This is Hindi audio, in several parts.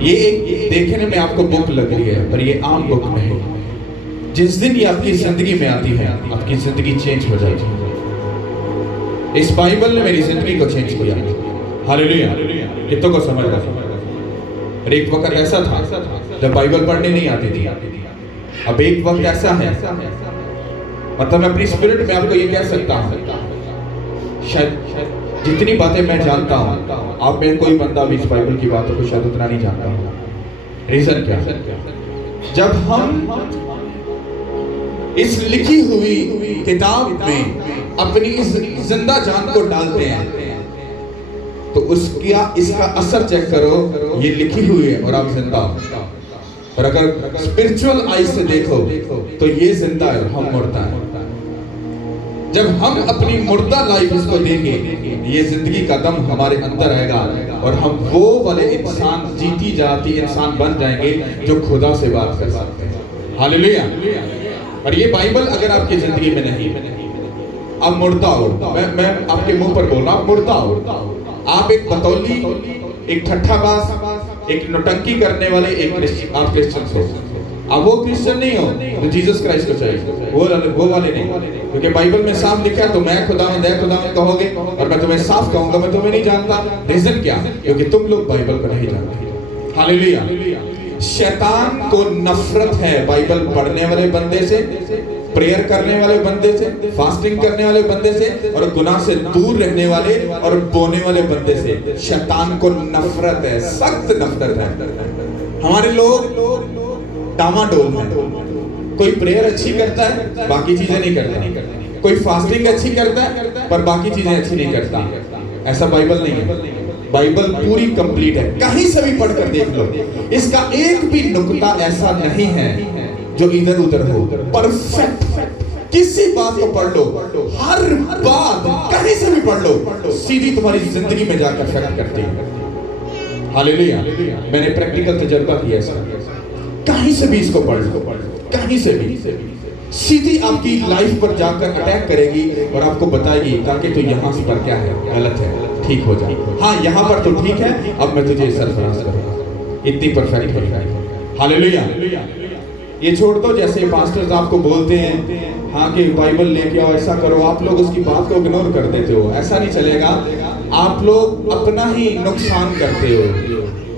ये एक देखने में आपको बुक लग रही है, पर ये आम बुक नहीं। जिस दिन ये आपकी जिंदगी में आती है, आपकी जिंदगी चेंज हो जाती है। इस बाइबल ने मेरी जिंदगी को चेंज किया। हालेलुया। कितनों को समझ रहा है? और एक वक्त ऐसा था जब बाइबल पढ़ने नहीं आती थी। अब एक वक्त ऐसा है, मतलब मैं अपनी स्पिरिट में आपको ये कह सकता हूँ, शायद जितनी बातें मैं जानता हूँ, आप में कोई बंदा भी इस बाइबल की बातों को शायद उतना नहीं जानता हूँ। रीजन क्या? जब हम इस लिखी हुई किताब में अपनी इस जिंदा जान को डालते हैं, तो इसका असर चेक करो। ये लिखी हुई है और आप जिंदा हो। और अगर स्पिरिचुअल आई से देखो तो ये जिंदा है और हम मुर्दा है। जब हम अपनी मुर्दा लाइफ इसको देंगे, ये जिंदगी का दम हमारे अंदर आएगा और हम वो वाले इंसान, जीती जाती इंसान बन जाएंगे जो खुदा से बात कर सकते हैं। हालेलुया। और ये बाइबल अगर आपकी जिंदगी में नहीं, आप मुर्दा हो। मैं आपके मुंह पर बोल रहा हूं, आप मुर्दा हो। आप एक बतौली, एक ठट्ठाबाज, एक नौटंकी करने वाले आप क्रिश्चियन हो। अब वो क्रिश्चियन नहीं हो तो जीसस क्राइस्ट को चाहिए, वो वाले नहीं। क्योंकि बाइबल में साफ लिखा है, तो मैं खुदावंद है खुदावंद कहोगे और मैं तुम्हें साफ कहूंगा मैं तुम्हें नहीं जानता। रीजन क्या? क्योंकि तुम लोग बाइबल को नहीं जानते। हालेलुया। शैतान को नफरत है बाइबल पढ़ने वाले बंदे से, प्रेयर करने वाले बंदे से, फास्टिंग करने वाले बंदे से, और गुनाह से दूर रहने वाले और बोने वाले बंदे से। शैतान को नफरत है, सख्त नफरत है। हमारे लोग डामाडोल है। कोई प्रेयर अच्छी करता है, बाकी चीजें नहीं करता। कोई फास्टिंग अच्छी करता है, पर बाकी चीजें अच्छी नहीं करता। ऐसा बाइबल नहीं है। बाइबल पूरी कंप्लीट है। कहीं से भी पढ़कर देख लो, इसका एक भी नुक्ता ऐसा नहीं है जो इधर उधर हो। परफेक्ट। किसी बात को पढ़ लो, हर बात कहीं से भी पढ़ लो, सीधी तुम्हारी जिंदगी में जाकर इफेक्ट करती है। हालेलुया। मैंने प्रैक्टिकल तजुर्बा किया इसका। कहीं से भी इसको पढ़ लो, कहीं से भी सीधी आपकी लाइफ पर जाकर अटैक करेगी और आपको बताएगी ताकि तो यहाँ पर क्या है, गलत है, ठीक हो जाए। हाँ, यहाँ पर तो ठीक है, अब मैं तुझे सरफराज करूंगा। इतनी परफेक्ट है। हालेलुया। ये छोड़ दो, जैसे पास्टर्स आपको बोलते हैं हाँ कि बाइबल लेके आओ, ऐसा करो, आप लोग उसकी बात को इग्नोर कर देते हो। ऐसा नहीं चलेगा। आप लोग अपना ही नुकसान करते हो।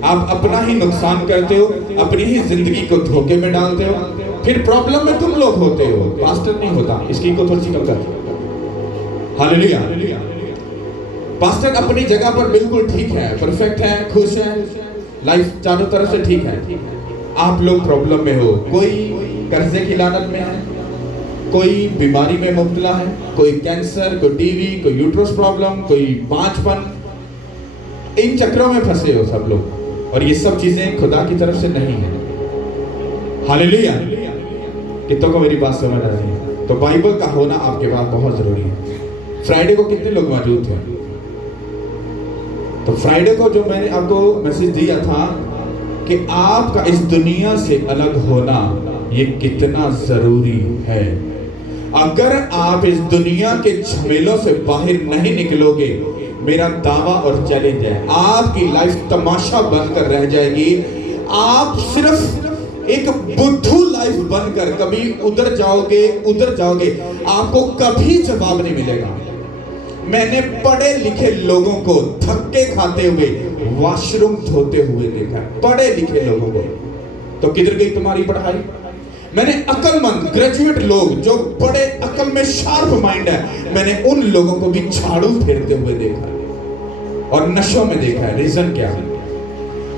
आप अपना ही नुकसान करते हो, अपनी ही जिंदगी को धोखे में डालते हो। फिर प्रॉब्लम में तुम लोग होते हो, पास्टर नहीं होता। इसकी को थोड़ी सी कम कर। हालेलुया। पास्टर अपनी जगह पर बिल्कुल ठीक है, परफेक्ट है, खुश है, लाइफ चारों तरफ से ठीक है। आप लोग प्रॉब्लम में हो। कोई कर्जे की लानत में है, कोई बीमारी में मुब्तला है, कोई कैंसर, कोई टीवी, कोई यूट्रस प्रॉब्लम, कोई बांझपन। इन चक्रों में फंसे हो सब लोग, और ये सब चीजें खुदा की तरफ से नहीं है। हालेलुया। कितनों को मेरी बात समझ आ रही है? तो बाइबल का होना आपके पास बहुत जरूरी है। फ्राइडे को कितने लोग मौजूद थे? तो फ्राइडे को जो मैंने आपको मैसेज दिया था कि आपका इस दुनिया से अलग होना ये कितना जरूरी है। अगर आप इस दुनिया के झमेलों से बाहर नहीं निकलोगे, मेरा दावा और चैलेंज है, आपकी लाइफ तमाशा बनकर रह जाएगी। आप सिर्फ एक बुद्धू लाइफ बनकर कभी उधर जाओगे, आपको कभी जवाब नहीं मिलेगा। मैंने पढ़े लिखे लोगों को धक्के खाते हुए वॉशरूम धोते हुए देखा, पढ़े लिखे लोगों को। तो किधर गई तुम्हारी पढ़ाई? मैंने अक्लमंद ग्रेजुएट लोग जो बड़े अकल में शार्प माइंड है, मैंने उन लोगों को भी झाड़ू फेरते हुए देखा और नशों में देखा है। रीजन क्या है?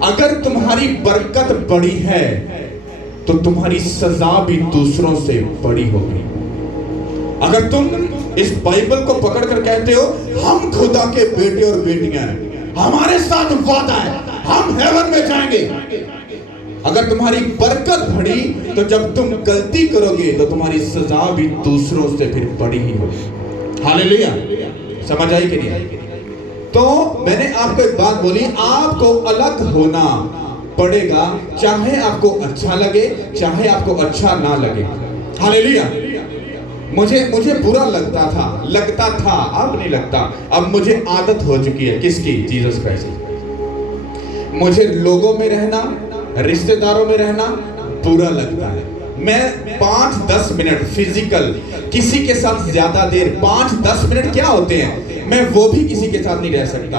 अगर तुम्हारी बरकत बड़ी है तो तुम्हारी सजा भी दूसरों से बड़ी होगी। अगर तुम इस बाइबल को पकड़कर कहते हो हम खुदा के बेटे और बेटियां हैं, हमारे साथ वादा है, हम हेवन में जाएंगे। अगर तुम्हारी बरकत बढ़ी तो जब तुम गलती करोगे तो तुम्हारी सजा भी दूसरों से फिर बड़ी ही होगी। हालेलुया। समझ आई कि नहीं आई? तो मैंने आपको एक बात बोली, आपको अलग होना पड़ेगा, चाहे आपको अच्छा लगे चाहे आपको अच्छा ना लगे। हालेलुया। मुझे बुरा लगता था, अब नहीं लगता। अब मुझे आदत हो चुकी है। किसकी? Jesus Christ. मुझे लोगों में रहना, रिश्तेदारों में रहना बुरा लगता है। मैं 5-10 मिनट फिजिकल किसी के साथ ज्यादा देर 5-10 मिनट क्या होते हैं, मैं वो भी किसी के साथ नहीं रह सकता।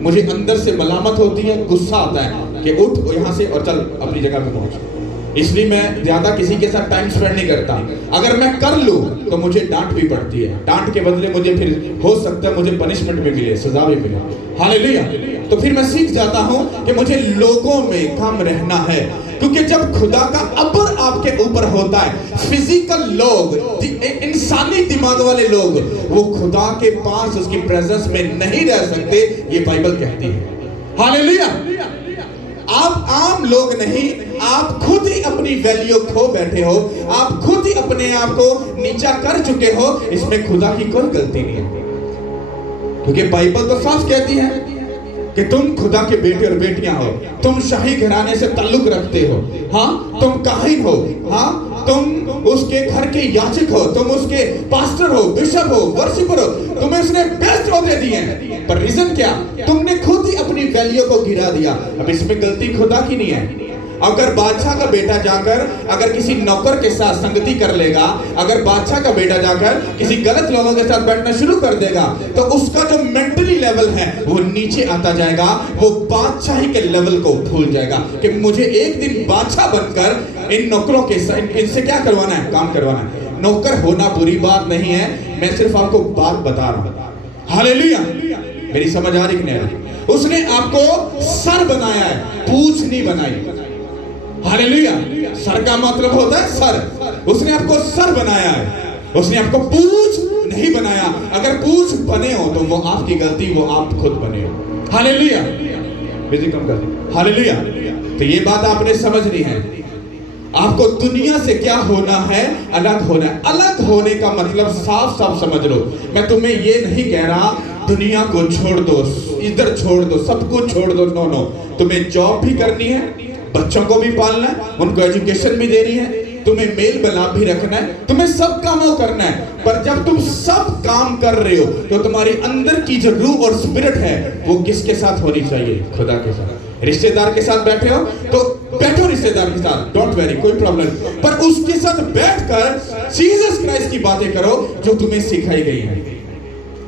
मुझे अंदर से मलामत होती है, गुस्सा आता है कि उठ यहाँ से और चल अपनी जगह पे पहुंच। इसलिए मैं ज्यादा किसी के साथ टाइम स्पेंड नहीं करता। अगर मैं कर लूं तो मुझे डांट भी पड़ती है, डांट के बदले मुझे फिर हो सकता है मुझे पनिशमेंट भी मिले, सजा भी मिले। हालेलुया। तो फिर मैं सीख जाता हूं कि मुझे लोगों में कम रहना है, क्योंकि जब खुदा का अबर आपके ऊपर होता है, फिजिकल लोग, इंसानी दिमाग वाले लोग, वो खुदा के पास उसकी प्रेजेंस में नहीं रह सकते, ये बाइबल कहती है। हालेलुया। आप आम लोग नहीं, आप खुद ही अपनी वैल्यू खो बैठे हो, आप खुद ही अपने आप को नीचा कर चुके हो, इसमें खुदा की कोई गलती नहीं है। क्योंकि बाइबल तो साफ कहती है कि तुम खुदा के बेटे और बेटियां हो, तुम शाही घराने से ताल्लुक रखते हो, हाँ तुम काहिन हो, हाँ तुम उसके घर के याजक हो, तुम उसके पास्टर हो, बिशप हो, वर्शिपर हो, तुम्हें उसने बेस्ट ओहदे दिए हैं। पर रीजन क्या? तुमने खुद ही अपनी वैल्यू को गिरा दिया। अब इसमें गलती खुदा की नहीं है। अगर बादशाह का बेटा जाकर अगर किसी नौकर के साथ संगति कर लेगा, अगर बादशाह का बेटा जाकर किसी गलत लोगों के साथ बैठना शुरू कर देगा, तो उसका जो मेंटली लेवल है वो नीचे आता जाएगा, वो बादशाही के लेवल को भूल जाएगा कि मुझे एक दिन बादशाह बनकर इन नौकरों के साथ इनसे क्या करवाना है, काम करवाना है। नौकर होना बुरी बात नहीं है, मैं सिर्फ आपको बात बता रहा हूं। हालेलुया। मेरी समझ आ रही कि नहीं? उसने आपको सर बनाया है, पूंछ नहीं बनाई। हालेलुया। सर का मतलब होता है सर। उसने आपको सर बनाया है, उसने आपको पूंछ नहीं बनाया। अगर पूंछ बने हो तो वो आपकी गलती, वो आप खुद बने हो। हालेलुया। बिजी कम कर। हालेलुया। तो ये बात आपने समझनी है। आपको दुनिया से क्या होना है? अलग होना है। अलग होने का मतलब साफ साफ समझ लो। मैं तुम्हें ये नहीं कह रहा दुनिया को छोड़ दो, इधर छोड़ दो, सब कुछ छोड़ दो। नो नो, तुम्हें जॉब भी करनी है, बच्चों को भी पालना है, उनको एजुकेशन भी देनी है, तुम्हें मेल मिलाप भी रखना है, तुम्हें सब कामों करना है। पर जब तुम सब काम कर रहे हो तो तुम्हारी अंदर की जो रूह और स्पिरिट है वो किसके साथ होनी चाहिए? खुदा के साथ। रिश्तेदार के साथ बैठे हो तो बैठो रिश्तेदार के साथ, डोंट वेरी, कोई प्रॉब्लम, पर उसके साथ बैठकर जीसस क्राइस्ट की बातें करो जो तुम्हें सिखाई गई है।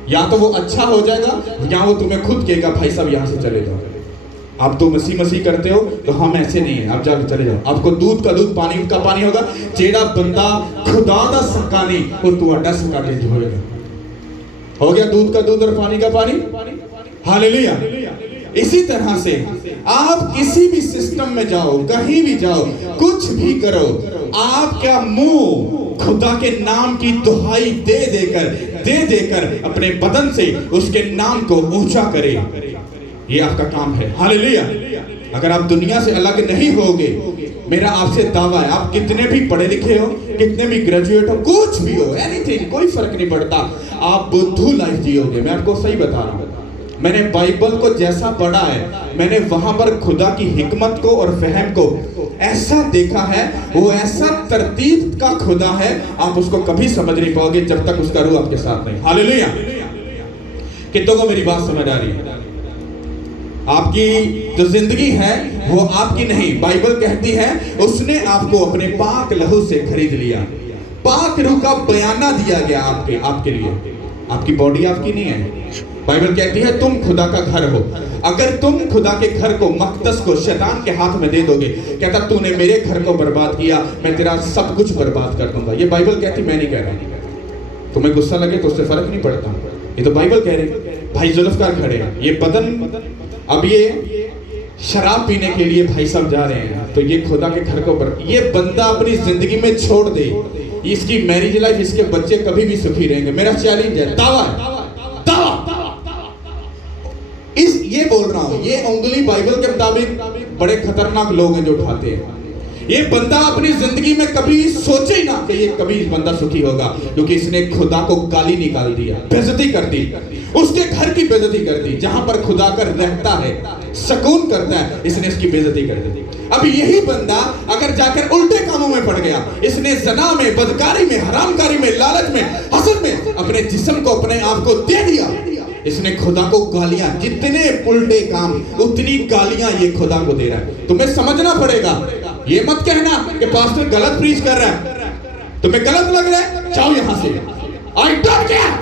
या तो वो अच्छा हो जाएगा या वो तुम्हें खुद कहेगा भाई साहब यहाँ से चले जाओ, आप तो मसीह करते हो, तो हम ऐसे नहीं है, आप जाकर चले जाओ। आपको दूध का दूध, पानी का पानी होगा। जेड़ा बंदा खुदा दा सका नहीं वो तुहाडा सका के होएगा। हो गया दूध का दूध और पानी का पानी। हालेलुया। इसी तरह से आप किसी भी सिस्टम में जाओ, कहीं भी जाओ, कुछ भी करो, आपका मुंह खुदा के नाम की दुहाई दे देकर अपने बदन से उसके नाम को ऊंचा करे, ये आपका काम है। हालेलुया। अगर आप दुनिया से अलग नहीं होगे, मेरा आपसे दावा है, आप कितने भी पढ़े लिखे हो, कितने भी ग्रेजुएट हो, कुछ भी हो, एनीथिंग, कोई फर्क नहीं पड़ता, आप बुद्धू लाइफ जियोगे। मैं आपको सही बता रहा हूं। मैंने बाइबल को जैसा पढ़ा है, मैंने वहां पर खुदा की हिकमत को और फहम को ऐसा देखा है, वो ऐसा तरतीब का खुदा है, आप उसको कभी समझ नहीं पाओगे जब तक उसका रूह आपके साथ नहीं। हालेलुया। कितनों को मेरी बात समझ आ रही है? आपकी जो जिंदगी है वो आपकी नहीं, बाइबल कहती है उसने आपको अपने पाक लहू से खरीद लिया। पाक रूह का बयाना दिया गया आपके लिए। आपकी बॉडी आपकी नहीं है। बाइबल कहती है तुम खुदा का घर हो। अगर तुम खुदा के घर को, मकदस को शैतान के हाथ में दे दोगे, कहता तूने मेरे घर को बर्बाद किया, मैं तेरा सब कुछ बर्बाद कर दूंगा। ये बाइबल कहती, मैं नहीं कह रहा। तुम्हें गुस्सा लगे तो उससे फर्क नहीं पड़ता, ये तो बाइबल कह रही। भाई जुल्फकार खड़े हैं, ये बदन, अब ये शराब पीने के लिए भाई साहब जा रहे हैं, तो ये खुदा के घर को ये बंदा अपनी जिंदगी में छोड़ दे, इसकी मैरिज लाइफ, इसके बच्चे कभी भी सुखी रहेंगे। मेरा चैलेंज है, दावा है, दावा ये बोल रहा हूं, ये उंगली बाइबल के मुताबिक बड़े खतरनाक लोग हैं जो उठाते हैं। ये बंदा अपनी जिंदगी में कभी सोचे ही ना कि ये कभी बंदा सुखी होगा, क्योंकि इसने खुदा को गाली निकाल दिया, बेइज्जती कर दी, उसके घर की बेइज्जती कर दी। जहां पर खुदा कर रहता है, सुकून करता है, इसने इसकी बेइज्जती कर दी। अब यही बंदा अगर जाकर उल्टे कामों में पड़ गया, इसने ज़ना में, बदकारी में, हरामकारी में, लालच में, हसद में अपने जिस्म को, अपने आप को दे दिया, इसने खुदा को गालियां, जितने उल्टे काम उतनी गालियां ये खुदा को दे रहा है। तुम्हें समझना पड़ेगा, ये मत कहना कि पास्टर गलत प्रीच कर रहा है, तुम्हें गलत लग रहा है, जाओ यहां से, आई डोंट केयर।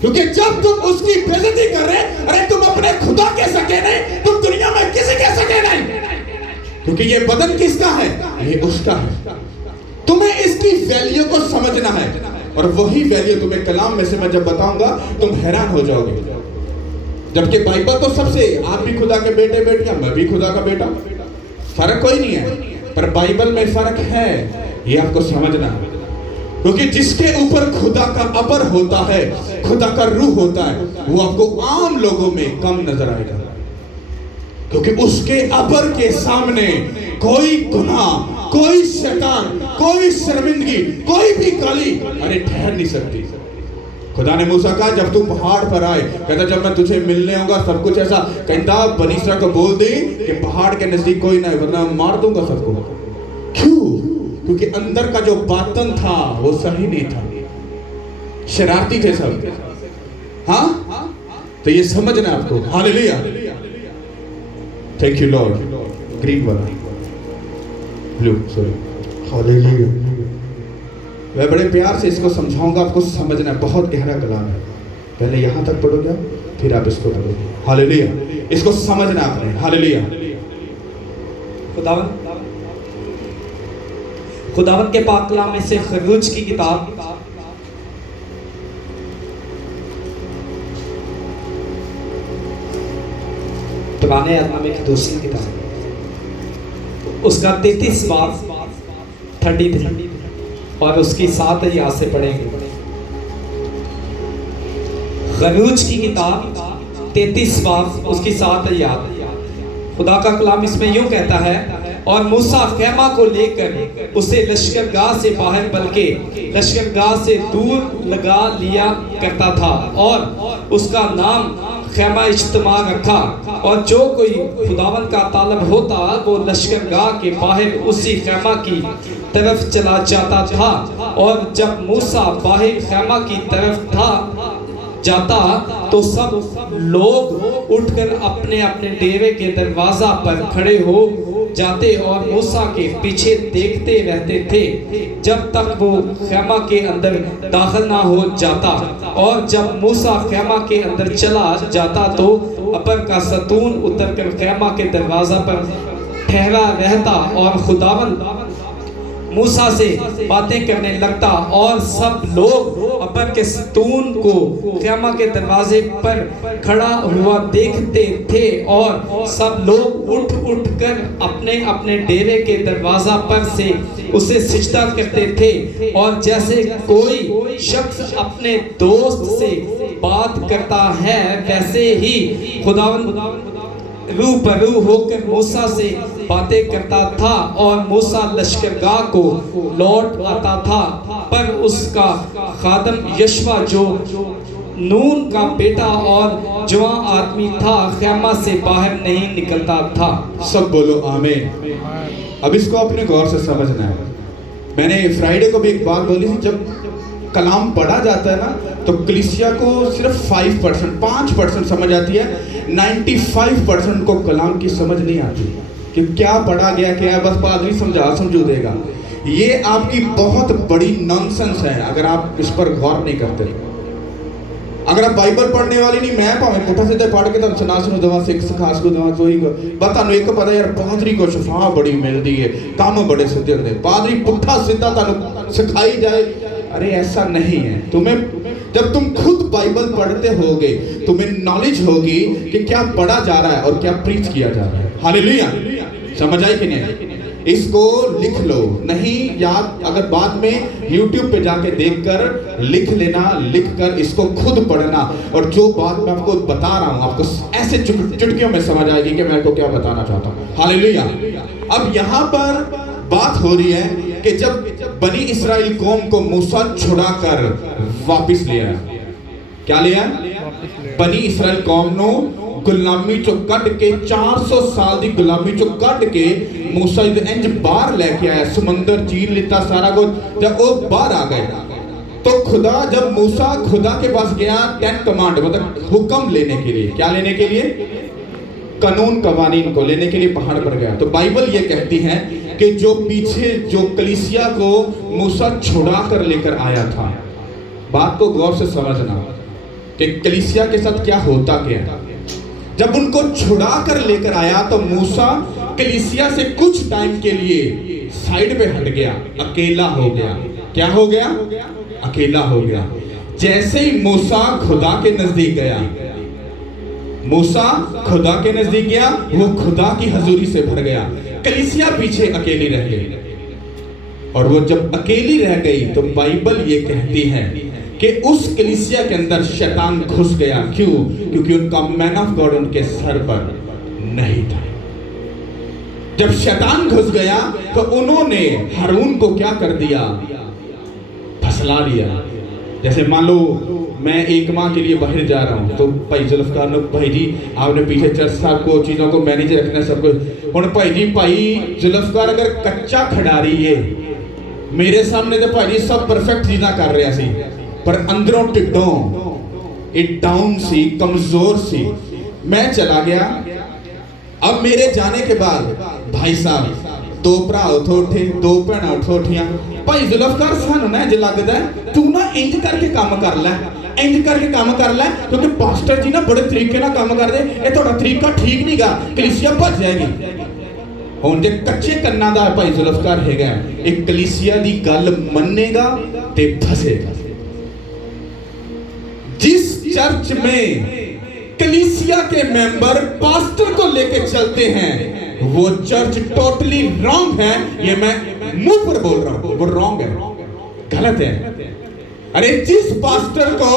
क्योंकि जब तुम उसकी बेइज्जती कर रहे, अरे तुम अपने खुदा के सके नहीं, तुम दुनिया में किसी के सके नहीं। क्योंकि ये बदन किसका है? ये उसका है। तुम्हें इसकी वैल्यू को समझना है, और वही वैल्यू तुम्हें कलाम में से मैं जब बताऊंगा तुम हैरान हो जाओगे। जबकि बाइबल तो सबसे, आप भी खुदा के बेटे बेटियां, मैं भी खुदा का बेटा, फर्क कोई नहीं है, पर बाइबल में फर्क है, ये आपको समझना है। क्योंकि जिसके ऊपर खुदा का अबर होता है, खुदा का रूह होता है, वो आपको आम लोगों में कम नजर आएगा। क्योंकि उसके अबर के सामने कोई गुनाह, कोई शैतान, कोई शर्मिंदगी, कोई भी गाली अरे ठहर नहीं सकती। खुदा ने मूसा कहा जब तू पहाड़ पर आए, कहता जब मैं तुझे मिलने आऊंगा सब कुछ ऐसा, कहता बनी इसराइल को बोल दे कि पहाड़ के नजदीक कोई ना, वरना मार दूंगा सबको। क्यों? क्योंकि अंदर का जो बातन था वो सही नहीं था, शरारती थे सब। हाँ, तो ये समझना आपको। Hallelujah, thank you Lord. Green वाला, ब्लू, सॉरी, हालेलुया। मैं बड़े प्यार से इसको समझाऊंगा, आपको समझना है, बहुत गहरा कलाम है। पहले यहां तक पढ़ोगे, फिर आप इसको पढ़ोगे। हालेलुया, इसको समझना आपने। हालेलुया। खुदावन के पाक कलाम में से खरूज की किताब पुराने अहद की दूसरी किताब, उसका 33 बाब 33 और उसकी 7 आयत से पढ़ेंगे। खरूज की किताब 33 बाब उसकी 7 आयत। खुदा का कलाम इसमें यूं कहता है, और मूसा खेमा को लेकर उसे लश्करगाह से बाहर बल्कि लश्करगाह से दूर लगा लिया करता था, और उसका नाम खेमा इज्तिमा रखा। और जो कोई खुदावन का तालब होता वो लश्करगाह के बाहर उसी खेमा की तरफ चला जाता था। और जब मूसा बाहर खेमा की तरफ जाता तो सब लोग उठकर अपने अपने डेरे के दरवाजा पर खड़े हो जाते और मूसा के पीछे देखते रहते थे जब तक वो खेमा के अंदर दाखिल ना हो जाता। और जब मूसा खेमा के अंदर चला जाता तो अपर का सतून उतरकर खेमा के दरवाजा पर ठहरा रहता और खुदावन मूसा से बातें करने लगता। और सब लोग अपर के सतून को क़यामा के दरवाजे पर खड़ा हुआ देखते थे, और सब लोग उठ उठ कर अपने अपने डेरे के दरवाजा पर से उसे सिजदा करते थे। और जैसे कोई शख्स अपने दोस्त से बात करता है, वैसे ही खुदावन रूबरू होकर मूसा से बातें करता था। और मूसा लश्करगाह को लौट आता था, पर उसका खादम यशवा जो नून का बेटा और जवान आदमी था, खेमा से बाहर नहीं निकलता था। सब बोलो आमीन। अब इसको अपने गौर से समझना है। मैंने फ्राइडे को भी एक बात बोली थी, जब कलाम पढ़ा जाता है ना तो कलीसिया को सिर्फ 5% समझ आती है, 95% को कलाम की समझ नहीं आती कि क्या पढ़ा गया, क्या बस पादरी समझू देगा। ये आपकी बहुत बड़ी नॉनसेंस है अगर आप इस पर गौर नहीं करते। अगर आप बाइबल पढ़ने वाली नहीं, मैं भावें पुठा सीधे पढ़ के तुम सुना सुनो दवा सिख खास को दवा तो ही बता एक पता यार पादरी को शफा बड़ी मिलती है, काम बड़े सीधे होते, पादरी पुठा सीधा तुम सिखाई जाए। अरे ऐसा नहीं है। तुम्हें जब तुम खुद बाइबल पढ़ते होगे तुम्हें नॉलेज होगी कि क्या पढ़ा जा रहा है और क्या प्रीच किया जा रहा है। हालेलुया, समझ आई कि नहीं? इसको लिख लो, नहीं याद अगर बाद में YouTube पे जाके देखकर लिख लेना, लिख कर इसको खुद पढ़ना, और जो बात मैं आपको बता रहा हूँ आपको ऐसे चुटकियों में समझ आएगी कि मैं आपको क्या बताना चाहता हूँ। हालेलुया। अब यहाँ पर बात हो रही है कि जब बनी इस्राएल कौम को मूसा छुड़ाकर वापस ले आया, क्या लिया? बनी इस्राएल कौम नो गुलामी चो कट के 400 साल की गुलामी चो कट के मूसा इंज बाहर लेके आया, समंदर चीर लिता सारा कुछ। जब वो बाहर आ गए तो खुदा जब मूसा खुदा के पास गया 10 कमांड मतलब हुक्म लेने के लिए, क्या लेने के लिए? कानून कवानीन को लेने के लिए पहाड़ पर गया। तो बाइबल ये कहती है कि जो पीछे जो कलीसिया को मूसा छुड़ा कर लेकर आया था, बात को गौर से समझना कि कलीसिया के साथ क्या होता क्या। जब उनको छुड़ा कर लेकर आया तो मूसा कलीसिया से कुछ टाइम के लिए साइड पे हट गया, अकेला हो गया। क्या हो गया? अकेला हो गया। जैसे ही मूसा खुदा के नजदीक गया, मूसा खुदा के नजदीक गया, वो खुदा की हजूरी से भर गया। कलीसिया पीछे अकेली रह गई। और वो जब अकेली रह गई तो बाइबल ये कहती है कि उस कलीसिया के अंदर शैतान घुस गया। क्यों? क्योंकि उनका मैन ऑफ गॉड उनके सर पर नहीं था। जब शैतान घुस गया तो उन्होंने हारून को क्या कर दिया? फसला लिया। जैसे मान लो मैं एक माह के लिए बाहर जा रहा हूं तो भाई जुल्फकार ने, भाई जी आपने पीछे चर्च साहब को चीजों को मैनेज रखना सब कुछ। और भाई जी भाई जुल्फकार अगर कच्चा खिडारी है मेरे सामने तो भाई जी सब परफेक्ट चीज़ा कर रहा सी, पर अंदरों टिड्डों एक डाउन सी, कमजोर सी। मैं चला गया। अब मेरे जाने के बाद भाई साहब दो भरा उठो उठे, दो भैन उठो उठियां। भाई जुल्फकार सानू ना इंज लगदा तू ना इंज करके काम कर लै, इंज करके काम कर लै, क्योंकि पास्टर जी ना बड़े तरीके ना काम करदे, ये तुहाडा तरीका ठीक नहीं गा, कलीसिया भज जाएगी। हुण जे कच्चे कन्ना दा भाई जुल्फकार हैगा, एक कलीसिया दी गल मन्नेगा ते फसेगा। जिस चर्च में कलीसिया के मेंबर पास्टर को लेके चलते हैं वो चर्च टोटली रॉन्ग है। ये मैं मुंह पर बोल रहा हूं, वो रॉन्ग है, गलत है। अरे जिस पास्टर को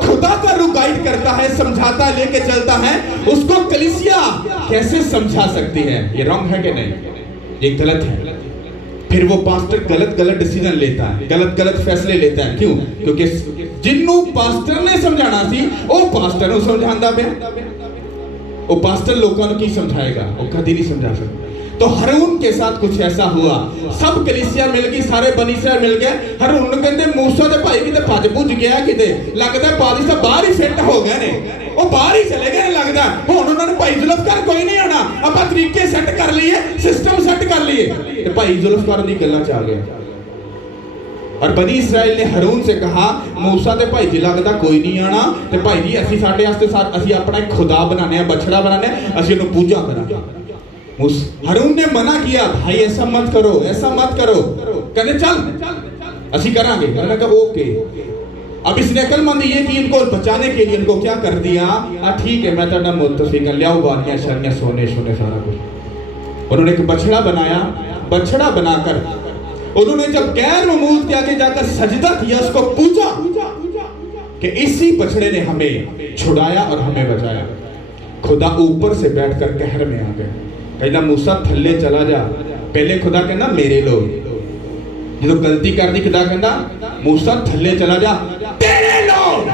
खुदा का रूह गाइड करता है, समझाता है, लेके चलता है, उसको कलीसिया कैसे समझा सकती है? ये रॉन्ग है कि नहीं? ये गलत है। फिर वो पास्टर गलत गलत डिसीजन लेता है, गलत गलत फैसले लेता है। क्यों? क्योंकि जिन्नू पास्टर ने समझाना सी वो पास्टर नू समझांदा पिया। वो पास्टर लोगों को की समझाएगा? वो कभी नहीं समझा सकता। तो हारून के साथ कुछ ऐसा हुआ। सब कलीसिया मिल गई, सारे बनी इसराइल मिल गए। हारून ने कहते मूसा दे भाई किते भज भुज गया, किते लगदा बारिश से बाहर ही फिट हो गए ने, वो बाहर ही चले गए लगदा। हुण उन्होंने भाई जुल्फकार कोई नहीं आना, आपां तरीके सेट कर लिए, सिस्टम सेट कर लिए ते भाई जुल्फकार दी गल्लां च आ गया। और बनी इसराइल ने हारून से कहा मूसा ते भाई जी लगदा कोई नहीं आना, ते भाई जी असी साडे वास्ते असी अपना एक खुदा बनाने आ, बछड़ा बनाने आ, असी उन्हें पूजा करांगे। हारून ने मना किया, भाई ऐसा मत करो, ऐसा मत करो। कहते चल असी करांगे। मैंने कहा ओके। अब इसने अकलमंदी ये कि इनको बचाने के लिए इनको क्या कर दिया? ठीक है मैं तेरा मुतफिक लियाओ बारियां शरियां सोने सोने सारा कुछ। उन्होंने एक बछड़ा बनाया। बछड़ा बनाकर उन्होंने जब गैर ममूद के आगे जाकर सजदा किया, उसको पूजा कि इसी बछड़े ने हमें छुड़ाया और हमें बचाया। खुदा ऊपर से बैठकर कहर में आ गया। कहना मूसा थल्ले चला जा। पहले खुदा कहना मेरे लोग, जो गलती कर दी खुदा कहना मूसा थल्ले चला जा, तेरे लोग,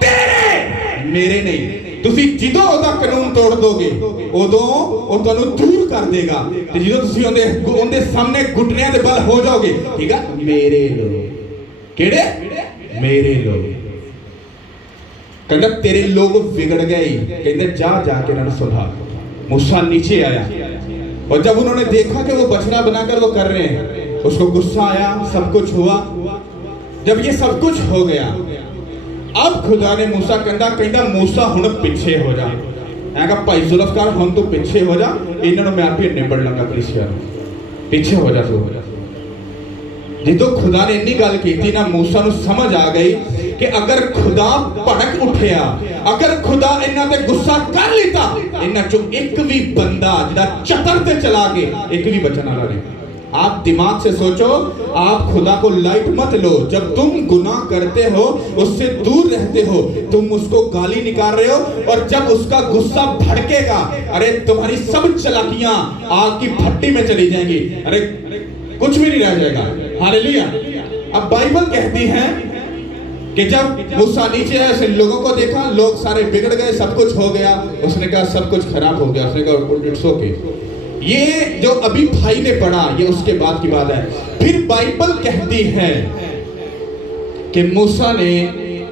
तेरे मेरे नहीं। तुसी जिदों ओदा कानून तोड़ दोगे उदों वो तुहानू दूर कर देगा, ते जिदों तुसी उनके सामने घुटनियां दे बल हो जाओगे, ठीक है? मेरे लोग केड़े? मेरे लोग। कहंदा तेरे लोग बिगड़ गए। कहंदा जा जाके इन्हां नू सुधार। मूसा नीचे आया और जब उन्होंने देखा कि वो बछड़ा बनाकर वो कर रहे हैं, उसको गुस्सा आया। सब कुछ हुआ। जब ये सब कुछ हो गया, अब खुदा ने मूसा कहंदा मूसा हुण पिछे हो जा। मैं कहा भाई जुल्फकार हुण तू पिछे हो जा, इन्हां नू मैं आपे निबड़ लंगा, कलीसिया पिछे हो जा तू। जिदों खुदा ने इन्नी गल कीती ना, मूसा नू समझ आ गई कि अगर खुदा भड़क उठिया, अगर खुदा इन्हां ते गुस्सा कर लेता, इन्हां चों एक भी बंदा जिहड़ा चतर ते चला के एक भी बचन वाला नहीं। आप दिमाग से सोचो, आप खुदा को लाइट मत लो। जब तुम गुनाह करते हो, उससे दूर रहते हो, तुम उसको गाली निकाल रहे हो, और जब उसका गुस्सा भड़केगा, अरे तुम्हारी सब चलाकियां आग की भट्टी में चली जाएंगी। अरे कुछ भी नहीं रह जाएगा। हालेलुया। अब बाइबल कहती है कि जब मूसा नीचे आया, उसने लोगों को देखा, लोग सारे बिगड़ गए, सब कुछ हो गया। उसने कहा सब कुछ खराब हो गया। उसने कहा इट्स ओके। ये जो अभी भाई ने पढ़ा ये उसके बाद की बात है। फिर बाइबल कहती है कि मूसा ने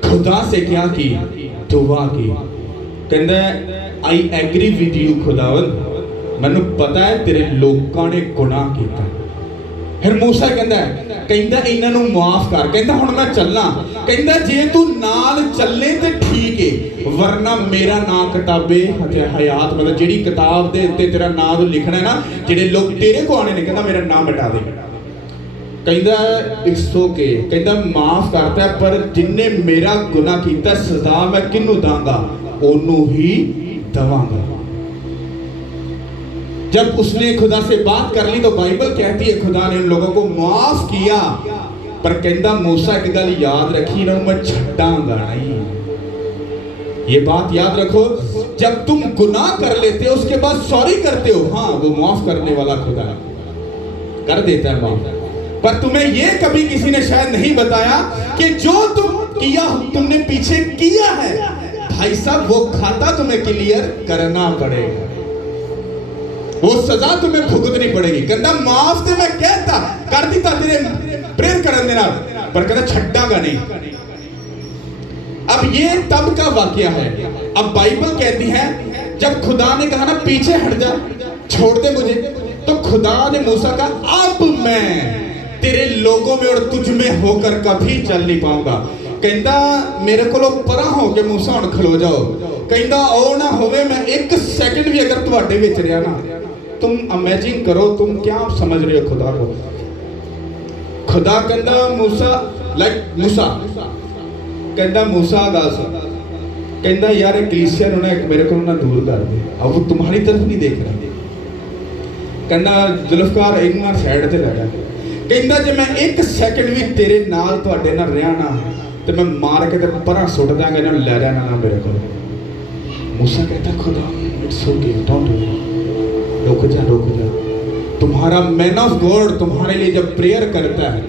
खुदा से क्या की, दुआ की। कहता आई एग्री विद यू खुदावन, मैनू पता है तेरे लोगों ने गुनाह किया। फिर मूसा कहता इन्हां नूं माफ कर, कहता हुण मैं चलना, कहता जे तू नाल चले तो ठीक है, वरना मेरा नाम किताबे हयात मतलब जिहड़ी किताब दे उत्ते तेरा नाम लिखना है ना, जिहड़े लोग तेरे को आने ने, कहता मेरा नाम मिटा दे। कहता इट्स ओके, कहता माफ करता है, पर जिन्ने मेरा गुनाह किया सजा मैं किनू दांगा, ओनू ही दवांगा। जब उसने खुदा से बात कर ली तो बाइबल कहती है खुदा ने उन लोगों को माफ किया, पर कहता मूसा एक गल याद रखी ना, मैं छड्डांगा नहीं। ये बात याद रखो, जब तुम गुनाह कर लेते हो उसके बाद सॉरी करते हो, हाँ वो माफ करने वाला खुदा कर देता है माफ, पर तुम्हें ये कभी किसी ने शायद नहीं बताया कि जो तुम किया तुमने पीछे किया है भाई साहब, वो खाता तुम्हें क्लियर करना पड़ेगा, वो सजा तुम्हें भुगतनी पड़ेगी। कहता माफ ते मैं कहता कर दिता तेरे प्रेयर करन दे नाल, पर कहता छड्डांगा नहीं। अब ये तब का वाकया है। अब बाइबल कहती है जब खुदा ने कहा ना पीछे हट जा, छोड़ दे मुझे, तो खुदा ने मूसा कहा अब मैं तेरे लोगों में और तुझ में होकर कभी चल नहीं पाऊंगा। कहता मेरे को परा हो के मूसा हुण खलो जाओ, कहता ओ ना होवे मैं एक सेकंड भी अगर तुहाडे विच रहा ना, तुम इमेजिन करो तुम क्या समझ रहे हो खुदा को। खुदा कहता मूसा लाइक मूसा कहता मूसा गल सुन, कहता यार कलीसिया ने मेरे को ना दूर कर दे, अब वो तुम्हारी तरफ नहीं देख रहा। कहता जुल्फकार इन्ना साइड ते लगा, कहता जे मैं एक सेकंड भी तेरे नाल तुहाडे नाल रहा ना तो मैं मार के ते परा सुट दांगा, इन्हां ले जाना ना मेरे को। मूसा कहता खुदा इट्स ओके, डोंट वरी, रुक जा रुक जा। तुम्हारा मैन ऑफ गॉड तुम्हारे लिए जब प्रेयर करता है,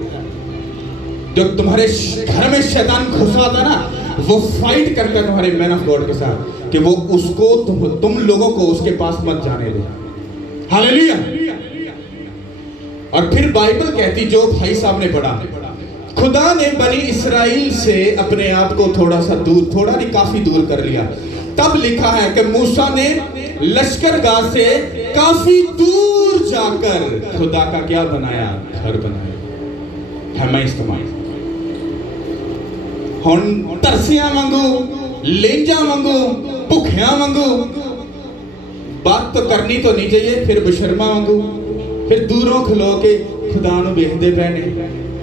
जब तुम्हारे घर में शैतान घुसा था ना, वो फाइट करता है तुम्हारे मैन ऑफ गॉड के साथ कि वो उसको तुम लोगों को उसके पास मत जाने दो। हालेलुया। और फिर बाइबल कहती जो भाई साहब ने पढ़ा, खुदा ने बनी इस्राएल से अपने आप को थोड़ा सा दूर, थोड़ा नहीं काफी दूर कर लिया। तब लिखा है कि मूसा ने लश्करगाह से काफी दूर जाकर खुदा का क्या बनाया, घर बनाया। है मैं इस्तेमाल हुण तरसियां वांगू, लेंजा वांगू, भुखियां वांगू बात तो करनी तो नहीं चाहिए, फिर बशर्मा वांगू फिर दूरों खलो के खुदा नूं वेखदे पए ने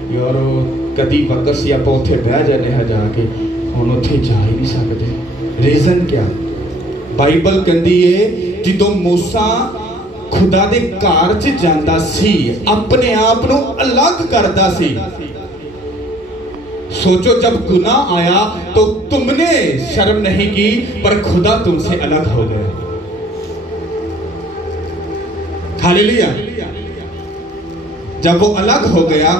यार कदी वक्त सी आपां उत्थे बह जाने हा जाके, हुण उत्थे जा ही नहीं सकदे। रीजन क्या? बाइबल कहती है जदों मूसा खुदा दे घर च जांदा सी, अपने आप नूं अलग करदा सी। सोचो जब गुनाह आया तो तुमने शर्म नहीं की, पर खुदा तुमसे अलग हो गया। हालेलुया। जब वो अलग हो गया,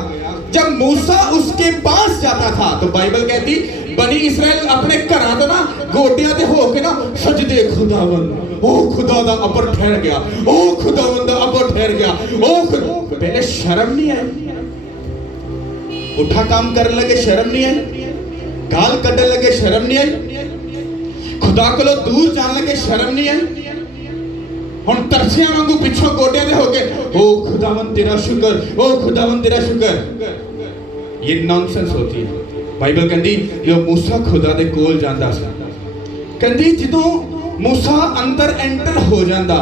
जब मूसा उसके पास जाता था तो बाइबल कहती बनी इस्राएल अपने घरां तो ना गोडियां ते हो के ना सजदे खुदावंद, ओ खुदा दा अबर ठहर गया, ओ खुदावंद दा अबर ठहर गया, ओ खुदा। पहले शर्म नहीं आई, उठा काम करने लगे शर्म नहीं आई, गाल कड्डन लगे शर्म नहीं आई, खुदा कोलों दूर जाने लगे शर्म नहीं आई। हुण तरसियां वांगू पिछों गोडियां दे हो गए, ओ खुदावंद तेरा शुक्र, ओ खुदावंद तेरा शुक्र। ये नॉनसेंस होती है। बाइबल कहती जो मूसा खुदा दे कोल जांदा सी, कहती जदों मूसा अंदर एंटर हो जांदा,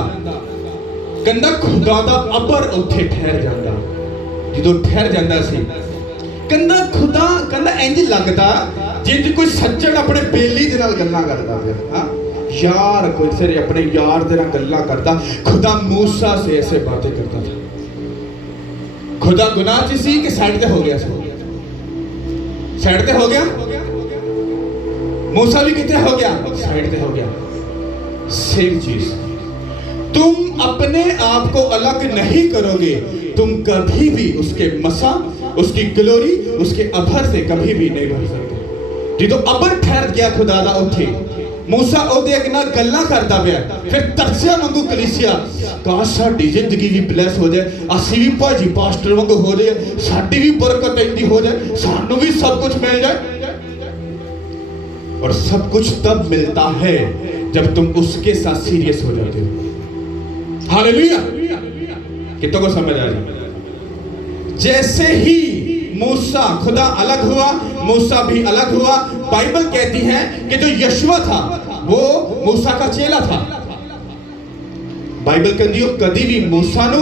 कहंदा खुदा दा अबर उत्थे ठहर जांदा। जदों ठहर जांदा सी, कहंदा खुदा कहंदा इंज लगदा जिंज कोई सज्जन अपने बेली दे नाल गल्लां करदा पिया। हां यार कोई सिर अपने यार दे नाल गल्लां करदा। खुदा मूसा से ऐसे बातें करता था। खुदा गुनाह च सी कि साइड ते हो गया सी? साइड ते हो गया। मूसा भी कितने हो गया? साइड पे हो गया। सेम चीज, तुम अपने आप को अलग नहीं करोगे, तुम कभी भी उसके मसा, उसकी ग्लोरी, उसके अभर से कभी भी नहीं बन सकते। जो अबर ठहर गया खुदा दा उठे, मूसा ਉਹਦੇ ਅੱਗੇ ਨਾਲ ਗੱਲਾਂ ਕਰਦਾ ਪਿਆ, ਫਿਰ ਤਰਸਿਆ ਵਾਂਗੂ ਕਲੀਸਿਆ, ਕਾਸ਼ ਸਾਡੀ ਜ਼ਿੰਦਗੀ ਵੀ ਬਲੈਸ ਹੋ ਜਾਏ, ਅਸੀਂ ਵੀ ਭਾਜੀ ਪਾਸਟਰ ਵਾਂਗੂ ਹੋ ਜਾਏ, ਸਾਡੀ ਵੀ ਬਰਕਤ ਇੰਦੀ ਹੋ ਜਾਏ, ਸਾਨੂੰ ਵੀ सब कुछ मिल जाए। और सब कुछ तब मिलता है जब तुम उसके साथ सीरियस हो जाते हो। हालेलुया, कितनों को समझ आ रही? जैसे ही मूसा खुदा अलग हुआ, मूसा भी अलग हुआ। बाइबल कहती है कि जो यशुआ था वो मूसा का चेला था। बाइबल कहती है कदी भी मूसा नु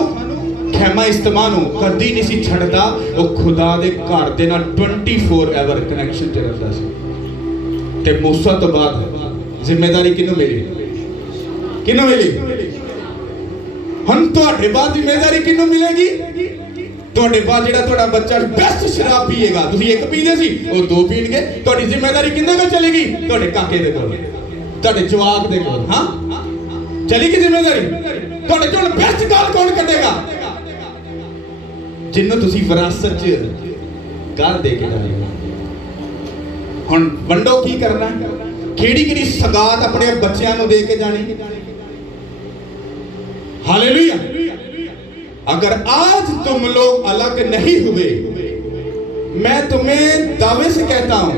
खेमा इस्तेमाल नु कदी नहीं सी छड़ता, वो खुदा दे घर दे नाल 24 आवर कनेक्शन च रहंदा सी। ते मूसा तो बाद जिम्मेदारी किन्नू मिली? किन्नू मिली? हम तुहाडे बाद जिम्मेदारी किन्नू मिलेगी? ਤੁਹਾਡੇ ਬਾਅਦ ਜਿਹੜਾ ਤੁਹਾਡਾ ਬੱਚਾ ਬੈਸਟ ਸ਼ਰਾਬ ਪੀਏਗਾ, ਤੁਸੀਂ ਇੱਕ ਪੀਂਦੇ ਸੀ ਉਹ ਦੋ ਪੀਣਗੇ, ਤੁਹਾਡੀ ਜ਼ਿੰਮੇਵਾਰੀ ਕਿੰਨੇ ਕੋਲ ਚਲੇਗੀ? ਤੁਹਾਡੇ ਕਾਕੇ ਦੇ ਕੋਲ, ਤੁਹਾਡੇ ਜਵਾਕ ਦੇ ਕੋਲ। ਹਾਂ, ਚਲੇਗੀ ਜ਼ਿੰਮੇਵਾਰੀ ਤੁਹਾਡੇ ਕੋਲ। ਬੈਸਟ ਗਾਲ ਕੌਣ ਕੱਢੇਗਾ? ਜਿੰਨੂੰ ਤੁਸੀਂ ਵਿਰਾਸਤ 'ਚ ਗਾਲ ਦੇ ਕੇ ਜਾਏਗਾ। ਹੁਣ ਵੰਡੋ ਕੀ ਕਰਨਾ? ਕਿਹੜੀ ਕਿਹੜੀ ਸਗਾਤ ਆਪਣੇ ਬੱਚਿਆਂ ਨੂੰ ਦੇ ਕੇ ਜਾਣੀ? हालेलुया। अगर आज तुम लोग अलग नहीं हुए, मैं तुम्हें दावे से कहता हूं,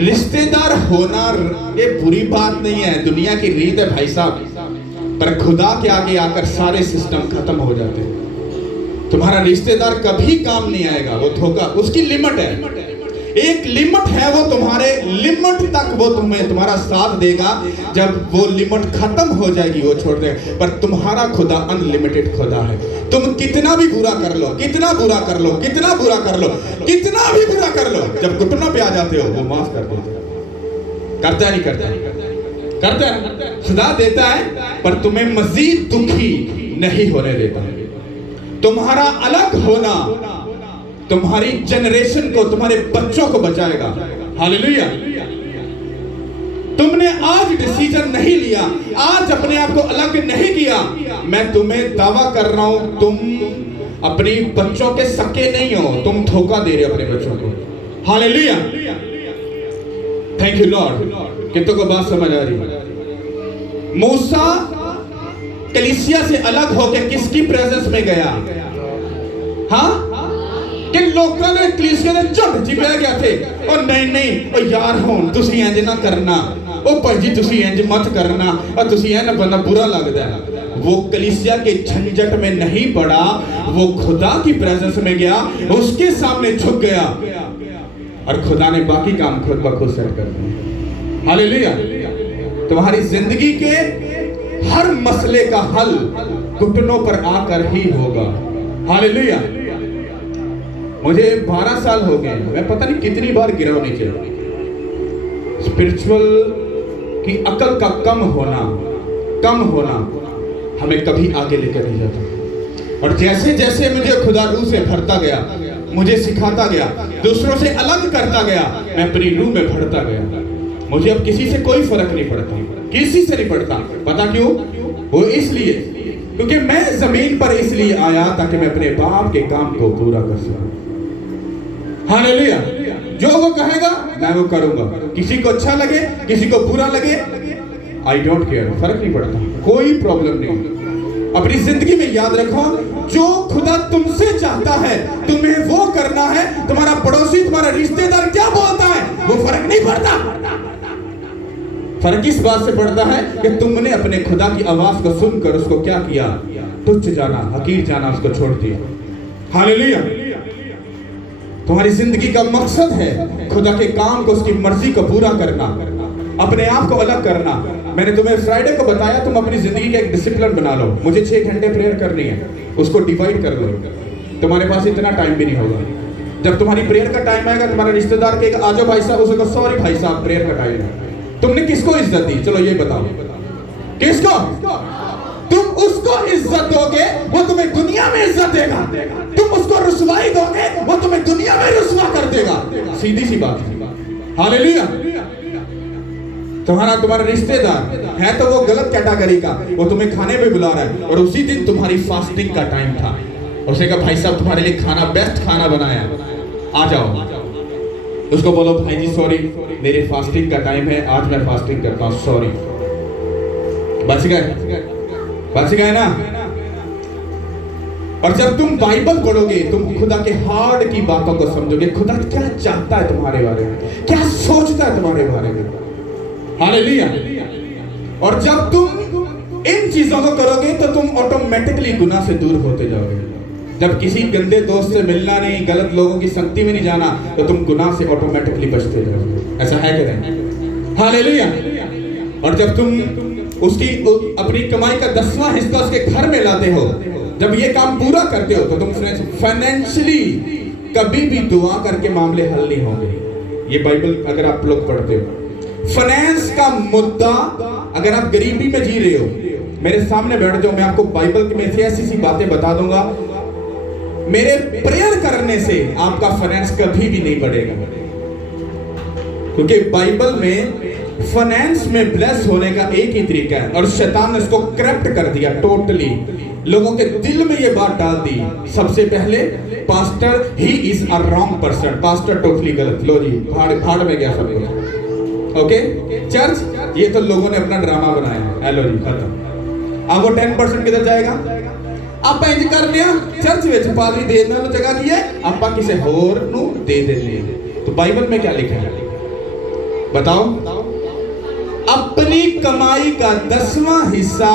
रिश्तेदार होना ये बुरी बात नहीं है, दुनिया की रीत है भाई साहब, पर खुदा के आगे आकर सारे सिस्टम खत्म हो जाते हैं। तुम्हारा रिश्तेदार कभी काम नहीं आएगा, वो धोखा, उसकी लिमिट है, एक लिमिट है, वो तुम्हारे लिमिट तक वो तुम्हें तुम्हारा साथ देगा, जब वो लिमिट खत्म हो जाएगी वो छोड़ देगा। पर तुम्हारा खुदा अनलिमिटेड खुदा है। तुम कितना भी बुरा कर लो, कितना बुरा कर लो, कितना बुरा कर लो, कितना भी बुरा कर लो, जब घुटनों पे आ जाते हो वो माफ कर देता है। करता है नहीं करता? करता है, सदा देता है, पर तुम्हें मजीद दुखी नहीं होने देता। तुम्हारा अलग होना तुम्हारी जनरेशन को, तुम्हारे बच्चों को बचाएगा। हालेलुया। तुमने आज डिसीजन नहीं लिया, आज अपने आप को अलग नहीं किया, मैं तुम्हें दावा कर रहा हूं, तुम अपनी बच्चों के सके नहीं हो, तुम धोखा दे रहे हो अपने बच्चों को। Hallelujah, thank you Lord. कितनों को बात समझ आ रही? मूसा कलीसिया से अलग होकर किसकी प्रेजेंस में गया? हाँ, कि लोगों ने कलीसिया ने झुंड च बह गया थे, और नहीं नहीं ओ यार हुण तुसीं इंज ना करना, ओ भाई जी तुसीं इंज मत करना, और तुसीं ऐ ना बंदा बुरा लगदा है। वो कलीसिया के झंझट में नहीं पड़ा, वो खुदा की प्रेजेंस में गया, उसके सामने झुक गया, और खुदा ने बाकी काम खुद ब खुद सेट कर दिए। हालेलुया। तुम्हारी जिंदगी के हर मसले का हल घुटनों पर आकर ही होगा। हालेलुया। मुझे 12 साल हो गए, मैं पता नहीं कितनी बार गिरा हूं नीचे। स्पिरिचुअल की अकल का कम होना हमें कभी आगे लेकर नहीं जाता। और जैसे जैसे मुझे खुदा रूह से भरता गया, मुझे सिखाता गया, दूसरों से अलग करता गया, मैं अपनी रूह में भरता गया। मुझे अब किसी से कोई फर्क नहीं पड़ता, किसी से नहीं पड़ता। पता क्यों? वो इसलिए क्योंकि मैं जमीन पर इसलिए आया ताकि मैं अपने बाप के काम को पूरा कर सकूं। हालेलुया। जो वो कहेगा मैं वो करूंगा, किसी को अच्छा लगे किसी को बुरा लगे, आई डोंट केयर, फर्क नहीं पड़ता, कोई प्रॉब्लम नहीं। अपनी जिंदगी में याद रखो, जो खुदा तुमसे चाहता है तुम्हें वो करना है। तुम्हारा पड़ोसी, तुम्हारा रिश्तेदार क्या बोलता है वो फर्क नहीं पड़ता। फर्क इस बात से पड़ता है कि तुमने अपने खुदा की आवाज को सुनकर उसको क्या किया? तुच्छ जाना, हकीर जाना, उसको छोड़ दिया। हालेलुया। तुम्हारी जिंदगी का मकसद है खुदा के काम को, उसकी मर्जी को पूरा करना, अपने आप को अलग करना। मैंने तुम्हें फ्राइडे को बताया, तुम अपनी जिंदगी का एक डिसिप्लिन बना लो। मुझे 6 घंटे प्रेयर करनी है, उसको डिवाइड कर लो। तुम्हारे पास इतना टाइम भी नहीं होगा। जब तुम्हारी प्रेयर का टाइम आएगा, तुम्हारे रिश्तेदार के आ जाओ भाई साहब, उसको सॉरी भाई साहब प्रेयर का टाइम है। तुमने किसको इज्जत दी? चलो ये बताओ, किसको? तुम उसको इज्जत दोगे, वो तुम्हें दुनिया में इज्जत देगा। तुम उसको रुसवाई दोगे, वो तुम्हें दुनिया में रुसवा कर देगा। सीधी सी बात है। हालेलुया। तुम्हारा रिश्तेदार है तो वो गलत कैटेगरी का, वो तुम्हें खाने पे बुला रहा है, और उसी दिन तुम्हारी फास्टिंग का टाइम था, उसने कहा भाई साहब तुम्हारे लिए खाना, बेस्ट खाना बनाया, आ जाओ। उसको बोलो भाई जी सॉरी, मेरे फास्टिंग का टाइम है, आज मैं फास्टिंग करता हूं, सॉरी। बच गए ना। और जब तुम बाइबल पढ़ोगे तुम खुदा के हार्ट की बातों को समझोगे, खुदा क्या चाहता है तुम्हारे बारे में, क्या सोचता है तुम्हारे बारे में। हालेलुया। और जब तुम इन चीजों को करोगे तो तुम ऑटोमेटिकली गुनाह से दूर होते जाओगे। जब किसी गंदे दोस्त से मिलना नहीं, गलत लोगों की संगति में नहीं जाना, तो तुम गुनाह से ऑटोमेटिकली बचते जाओगे। ऐसा है कि नहीं? हालेलुया। और जब तुम उसकी अपनी कमाई का 10वां हिस्सा उसके घर में लाते हो, जब ये काम पूरा करते हो, तो तुम फाइनेंशियली कभी भी दुआ करके मामले हल नहीं होंगे। ये बाइबल अगर आप लोग पढ़ते हो, फाइनेंस का मुद्दा, अगर आप गरीबी में जी रहे हो, मेरे सामने बैठ जाओ, मैं आपको बाइबल में से ऐसी बातें बता दूंगा, मेरे प्रेयर करने से आपका फाइनेंस कभी भी नहीं बढ़ेगा। क्योंकि बाइबल में फाइनेंस में ब्लेस होने का एक ही तरीका है, और शैतान ने इसको करप्ट कर दिया टोटली। लोगों के दिल में ये बात डाल दी, सबसे पहले pastor he is a wrong person, pastor totally गलत। लो जी, भाड़ में गया सब कुछ। ओके, चर्च ये तो लोगों ने अपना ड्रामा बनाया है। हेलो जी, खत्म। अब वो 10% किधर जाएगा? आप इंज कर लिया, चर्च विच पादरी दे देना जगह की है, आप किसी होर नू दे देने। तो बाइबल में क्या लिखा है बताओ? अपनी कमाई का 10वां हिस्सा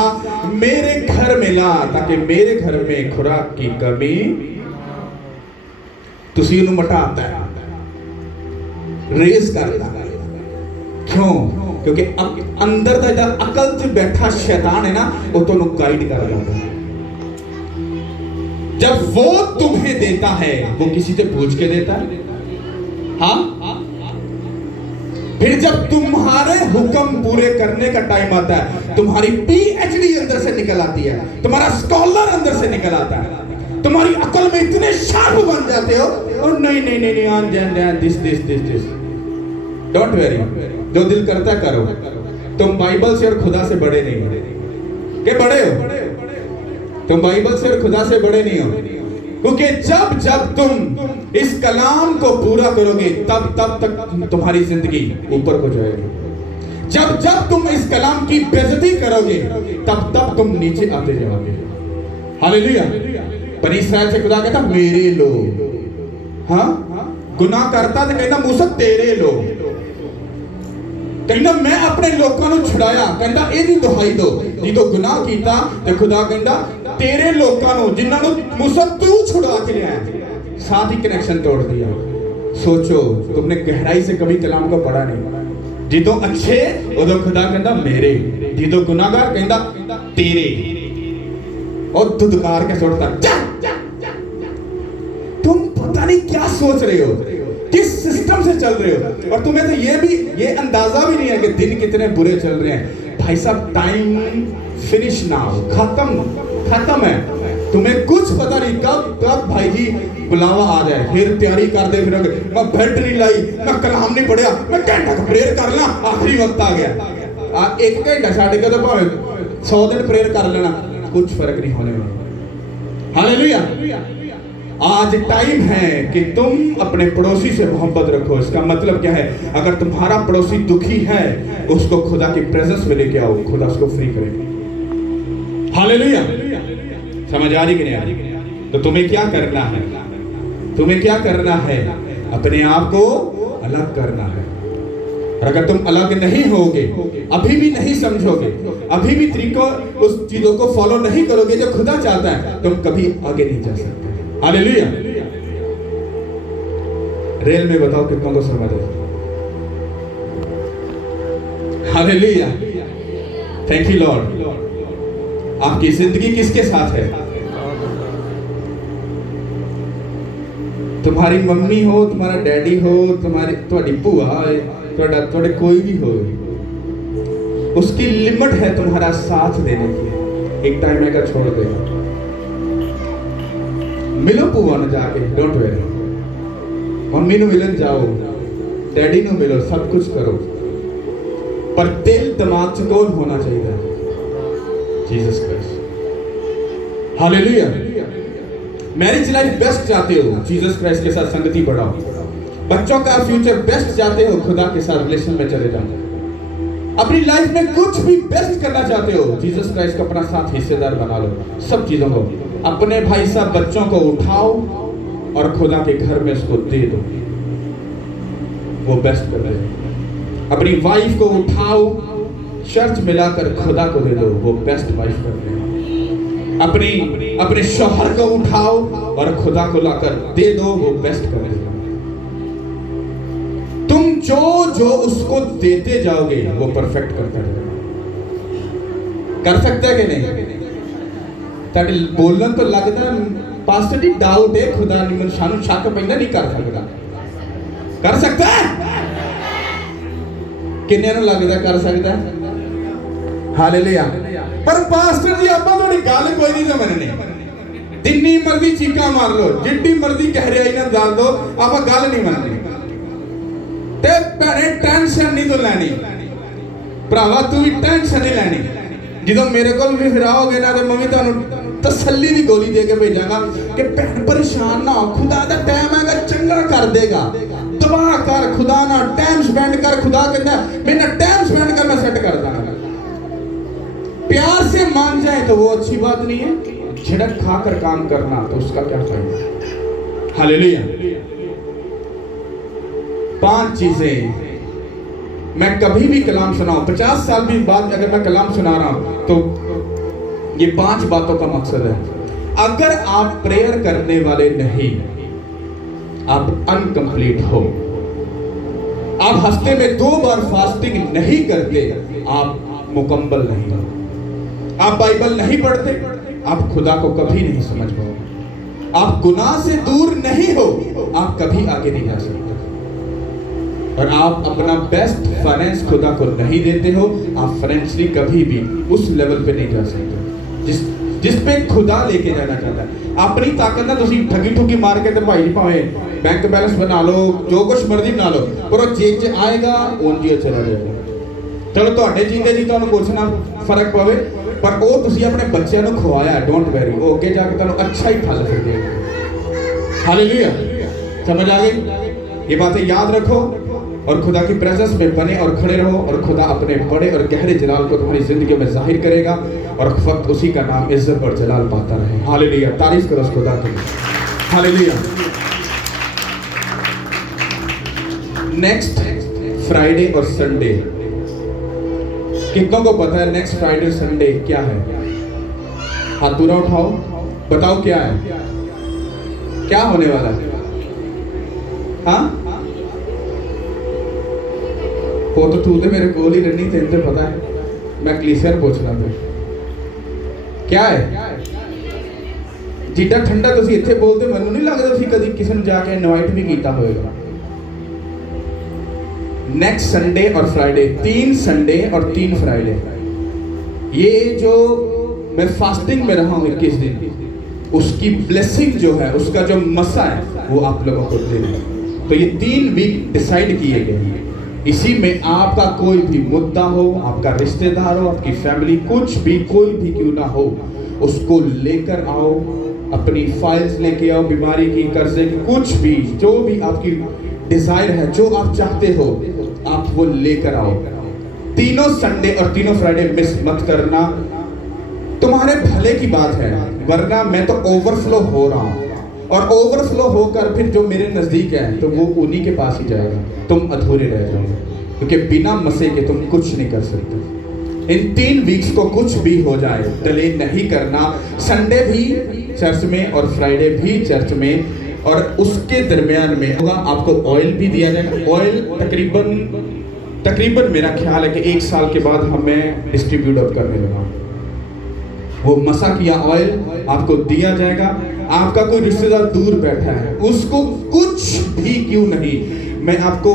मेरे घर में ला, ताकि मेरे घर में खुराक की कमी तुसी नू मटाता है, रेस करता है। क्यों? क्योंकि अंदर का जो अकल च बैठा शैतान है ना, वो तुहानू गाइड कर रहा है। जब वो तुम्हें देता है, वो किसी से पूछ के देता है? हाँ। फिर जब तुम्हारे हुक्म पूरे करने का टाइम आता है, तुम्हारी पीएचडी अंदर से निकल आती है, तुम्हारा स्कॉलर अंदर से निकल आता है, तुम्हारी अकल में इतने शार्प बन जाते हो, और नहीं दिस डोंट वेरी, जो दिल करता है करो। तुम बाइबल से और खुदा से बड़े नहीं हो। क्या बड़े हो? तुम बाइबल से और खुदा से बड़े नहीं हो। क्योंकि जब जब तुम इस कलाम को पूरा करोगे, तब तब तक तुम्हारी जिंदगी ऊपर को जाएगी। जब जब तुम इस कलाम की बेइज्जती करोगे, तब तब तुम नीचे आते जाओगे। हालेलुया। बनी इस्राएल से खुदा कहता मेरे लोग, हाँ, गुनाह करता तो कहता मूसा तेरे लोग, कहता मैं अपने लोगों को छुड़ाया, कहता एदी दुहाई दो जो गुनाह कीता, ते खुदा कहता तेरे लोगों जिन्होंने मूसा तू छुड़ा के लिया। साथ ही कनेक्शन तोड़ दिया। सोचो, तुमने गहराई से कभी कलाम को पढ़ा नहीं। जिदो अच्छे उदो खुदा कहता मेरे, जिदो गुनाहगार कहता तेरे, और दुदकार के छोड़ता जा। तुम पता नहीं क्या सोच रहे हो, किस सिस्टम से चल रहे हो, और तुम्हें तो ये अंदाजा भी नहीं है कि दिन कितने बुरे चल रहे हैं। भाई साहब, टाइम फिनिश नाउ, खत्म है। तुम्हें कुछ पता नहीं कब भाई जी बुलावा आ जाए, फिर तैयारी कर दे फिरोगे। मैं बेल्ट नहीं लाई, मैं कलाम नहीं पढ़िया, मैं घंटा प्रेयर कर ला, आखिरी वक्त आ गया। 1 घंटा छाड़ के तो भावे 100 दिन प्रेयर कर लेना, कुछ फर्क नहीं होने वाला। हालेलुया। आज टाइम है कि तुम अपने पड़ोसी से मोहब्बत रखो। इसका मतलब क्या है? अगर तुम्हारा पड़ोसी दुखी है, उसको खुदा की प्रेजेंस में लेके आओ, खुदा उसको फ्री करेगा। हालेलुया। समझ आ रही कि नहीं आ रही? तो तुम्हें क्या करना है? तुम्हें क्या करना है? अपने आप को अलग करना है। और अगर तुम अलग नहीं होगे, अभी भी नहीं समझोगे, अभी भी तरीकों उस चीजों को फॉलो नहीं करोगे जो खुदा चाहता है, तुम कभी आगे नहीं जा सकते। हालेलुया। रेल में बताओ कितनों को समझ है? हालेलुया। Thank you Lord. आपकी जिंदगी किसके साथ है? तुम्हारी मम्मी हो, तुम्हारा डैडी हो, तुम्हारी भूआ, थोड़े कोई भी हो, उसकी लिमिट है तुम्हारा साथ देने की। एक टाइम आएगा छोड़ देगा। मिलो भूआ ने जाके, डोंट वेरी, मम्मी नु मिलन जाओ, डैडी नु मिलो, सब कुछ करो, पर दिल दिमाग च कौन होना चाहिए? Jesus Christ. Hallelujah. Marriage life best चाहते हो, जीसस क्राइस्ट के साथ संगति बढ़ाओ। बच्चों का फ्यूचर बेस्ट चाहते हो, खुदा के साथ रिलेशन में चले जाओ। अपनी लाइफ में कुछ भी बेस्ट करना चाहते हो, जीसस क्राइस्ट को अपना साथ हिस्सेदार बना लो। सब चीजों को, अपने भाई साहब बच्चों को उठाओ और खुदा के घर में उसको दे दो, वो बेस्ट कर रहे हैं। अपनी वाइफ को उठाओ, चर्च मिलाकर खुदा को दे दो, वो बेस्ट वाइफ कर रहे हैं। अपने शौहर को उठाओ और खुदा को लाकर दे दो, वो बेस्ट कर रहे हैं। तुम जो उसको देते जाओगे वो परफेक्ट करता रहेगा। कर सकता है कि नहीं? ताकि बोलना तो लगता पास्टर जी डाउट है, खुदा ने सानू शक पैंदा नहीं कर सकता। कर सकता है? किन्ने नु लगदा कर सकता है? हालेलुया। पर पास्टर जी आपां थोड़ी गल कोई नहीं समझनी। जिन्नी मर्जी चीका मार लो, जिड्डी मर्जी कह रहा ही ना डाल दो, आपां गल नहीं मननी। ते भैणे टेंशन नहीं तो लैनी, भरावा तू भी टेंशन नहीं लैनी। जो मेरे को भी फिर आओगे ना, तो मैं भी तुहानू तसल्ली की गोली दे के भेजांगा कि भैन परेशान ना हो, खुदा दा टाइम हैगा, चंगा कर देगा। तबाह कर, खुदा ना टाइम स्पेंड कर। खुदा कहता मेरे ना टाइम स्पेंड कर, मैं सेट कर दूंगा। प्यार से मान जाए तो वो अच्छी बात नहीं है, झिड़क खाकर काम करना तो उसका क्या फायदा। हालेलुया। 5 चीजें मैं कभी भी कलाम सुनाऊं, 50 साल भी बाद अगर मैं कलाम सुना रहा हूं तो ये 5 बातों का मकसद है। अगर आप प्रेयर करने वाले नहीं, आप अनकंप्लीट हो। आप हफ्ते में 2 बार फास्टिंग नहीं करते, आप मुकम्मल नहीं हो। आप बाइबल नहीं पढ़ते, आप खुदा को कभी नहीं समझ पाओगे। आप गुनाह से दूर नहीं हो, आप कभी आगे नहीं जा सकते। और आप अपना बेस्ट फाइनेंस खुदा को नहीं देते हो, आप फाइनेंशियली कभी भी उस लेवल पे नहीं जा सकते जिस पे खुदा लेके जाना चाहता है। अपनी ताकत ना तुसी ठगी ठुगी मार के तो भाई भावे बैंक बैलेंस बना लो, जो कुछ मर्जी बना लो, पर वो जेब च आएगा उंज ही चला जाएगा। चलो तुहाडे जींदे जी तुहानू कुछ ना फर्क पवे, पर वो तुसी अपने बच्चों को खवाया, डोंट वेरी, वो अगे जाके तुहानू अच्छा ही फल फिर देगा। हालेलुया। समझ आ गई? ये बातें याद रखो और खुदा की प्रेजेंस में बने और खड़े रहो, और खुदा अपने बड़े और गहरे जलाल को तुम्हारी जिंदगी में जाहिर करेगा, और वक्त उसी का नाम इज्जत और जलाल पाता रहे। हालेलुया। तारीफ करो उस खुदा की। हालेलुया। नेक्स्ट फ्राइडे और संडे, कितनों को पता है नेक्स्ट फ्राइडे संडे क्या है? हाथ पूरा उठाओ, बताओ क्या है, क्या होने वाला है? हाँ, वो तो तू तो मेरे कोल ही रहनी, तेन तो पता है, मैं क्लीसियर पूछ रहा था क्या है। जिड्डा ठंडा तुसी इत्थे बोलते, मैनू नहीं लगदा तुसी कदी किसी ने जाके इनवाइट भी कीता होएगा। नेक्स्ट संडे और फ्राइडे, 3 संडे और 3 फ्राइडे, ये जो मैं फास्टिंग में रहा हूँ 21 दिन, उसकी ब्लेसिंग जो है, उसका जो मसा है, वो आप लोगों को दे दें। तो ये 3 वीक डिसाइड किए गए हैं। इसी में आपका कोई भी मुद्दा हो, आपका रिश्तेदार हो, आपकी फैमिली, कुछ भी कोई भी क्यों ना हो, उसको लेकर आओ। अपनी फाइल्स लेके आओ, बीमारी की, कर्जे की, कुछ भी, जो भी आपकी डिजायर है, जो आप चाहते हो, आप वो लेकर आओ। तीनों संडे और तीनों फ्राइडे मिस मत करना, तुम्हारे भले की बात है, वरना मैं तो ओवरफ्लो हो रहा हूँ, और ओवरफ्लो होकर फिर जो मेरे नजदीक है तो वो उन्हीं के पास ही जाएगा, तुम अधूरे रह जाओगे, क्योंकि बिना मसे के तुम कुछ नहीं कर सकते। इन 3 वीक्स को कुछ भी हो जाए, डिले नहीं करना। संडे भी चर्च में और फ्राइडे भी चर्च में, और उसके दरमियान में होगा आपको ऑयल भी दिया जाएगा। ऑयल तकरीबन मेरा ख्याल है कि 1 साल के बाद हमें डिस्ट्रीब्यूट करने लगा। वो मसा किया ऑयल आपको दिया जाएगा। आपका कोई रिश्तेदार दूर बैठा है, उसको कुछ भी क्यों नहीं, मैं आपको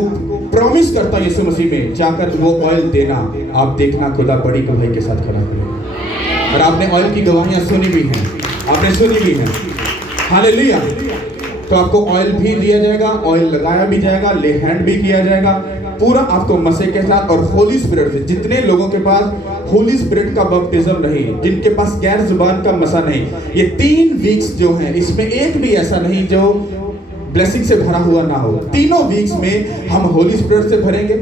प्रॉमिस करता हूं यीशु मसीह में, जाकर वो ऑयल देना, आप देखना खुदा बड़ी गवाही के साथ खड़ा करेगा। और आपने ऑयल की गवाहियां सुनी भी हैं, आपने सुनी भी हैं। हालेलुया। तो आपको ऑयल भी दिया जाएगा, ऑयल लगाया भी जाएगा, ले हैंड भी किया जाएगा, पूरा आपको मसीह के साथ और होली स्पिरिट से। जितने लोगों के पास होली स्पिरिट का बपटिज्म नहीं, जिनके पास गैर जुबान का मसा नहीं, ये 3 वीक्स जो हैं, इसमें एक भी ऐसा नहीं जो ब्लेसिंग से भरा हुआ ना हो। तीनों वीक्स में हम होली स्पिरिट से भरेंगे,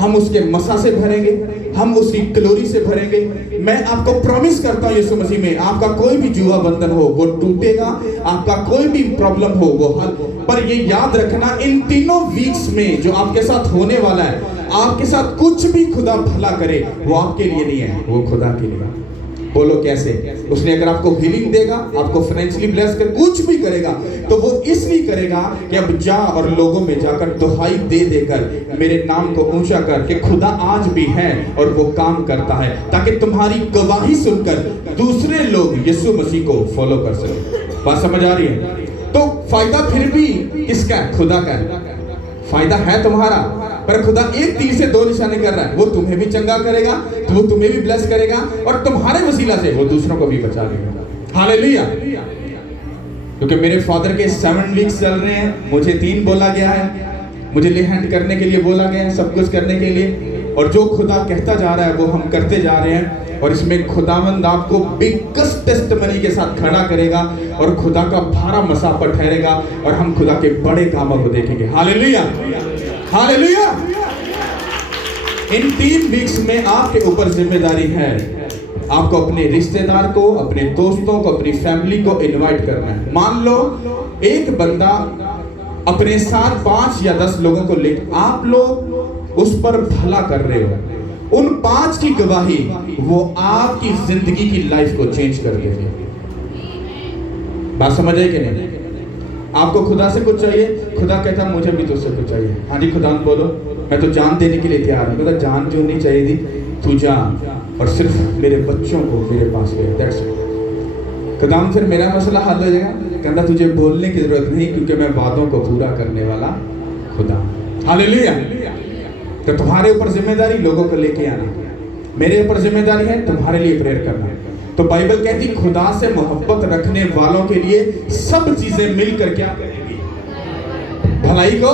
हम उसके मसा से भरेंगे, हम उसकी ग्लोरी से भरेंगे। मैं आपको प्रॉमिस करता हूं यीशु मसीह में, आपका कोई भी जुआ बंधन हो वो टूटेगा, आपका कोई भी प्रॉब्लम हो वो हल। पर ये याद रखना, इन तीनों वीक्स में जो आपके साथ होने वाला है, आपके साथ कुछ भी खुदा भला करे वो आपके लिए नहीं है, वो खुदा के लिए। बोलो कैसे? उसने अगर आपको हीलिंग देगा, आपको फाइनेंशियली ब्लेस कर कुछ भी करेगा, तो वो इसलिए करेगा कि अब जा और लोगों में जाकर दुहाई दे देकर मेरे नाम को ऊंचा कर कि खुदा आज भी है और वो काम करता है, ताकि तुम्हारी गवाही सुनकर दूसरे लोग यीशु मसीह को फॉलो कर सके। बात समझ आ रही है? तो फायदा फिर भी किसका है? खुदा का है। फायदा है तुम्हारा, पर खुदा एक तीर से दो निशाने कर रहा है। वो तुम्हें भी चंगा करेगा, तो वो तुम्हें भी ब्लेस करेगा, और तुम्हारे वसीला से वो दूसरों को भी बचा लेगा। हालेलुया। क्योंकि मेरे फादर के 7 वीक्स चल रहे हैं, मुझे 3 बोला गया है, मुझे ले हैंड करने के लिए बोला गया है, सब कुछ करने के लिए, और जो खुदा कहता जा रहा है वो हम करते जा रहे हैं। और इसमें खुदावंद आपको बिगेस्ट टेस्टिमनी के साथ खड़ा करेगा और खुदा का भारा मसा पर ठहरेगा, और हम खुदा के बड़े कामों को देखेंगे। Hallelujah, hallelujah. इन 3 वीक्स में आपके ऊपर जिम्मेदारी है, आपको अपने रिश्तेदार को, अपने दोस्तों को, अपनी फैमिली को इनवाइट करना है। मान लो एक बंदा अपने साथ 5 या 10 लोगों को ले, आप लोग उस पर भला कर रहे हो, उन 5 की गवाही वो आपकी जिंदगी की लाइफ को चेंज कर देगी। बात समझ आई कि नहीं? आपको खुदा से कुछ चाहिए, खुदा कहता मुझे भी तुझसे कुछ चाहिए। हाँ जी खुदा बोलो, मैं तो जान देने के लिए तैयार हूँ। कहता जान जो नहीं चाहिए थी, तू जा और सिर्फ मेरे बच्चों को मेरे पास ले। That's it. खुदा फिर मेरा मसला हल हो जाएगा। कहता तुझे बोलने की जरूरत नहीं, क्योंकि मैं वादों को पूरा करने वाला खुदा। हालेलुया। तो तुम्हारे ऊपर जिम्मेदारी लोगों को लेके आना, मेरे ऊपर जिम्मेदारी है तुम्हारे लिए प्रेयर करना। तो बाइबल कहती खुदा से मोहब्बत रखने वालों के लिए सब चीजें मिलकर क्या करेंगी? भलाई को,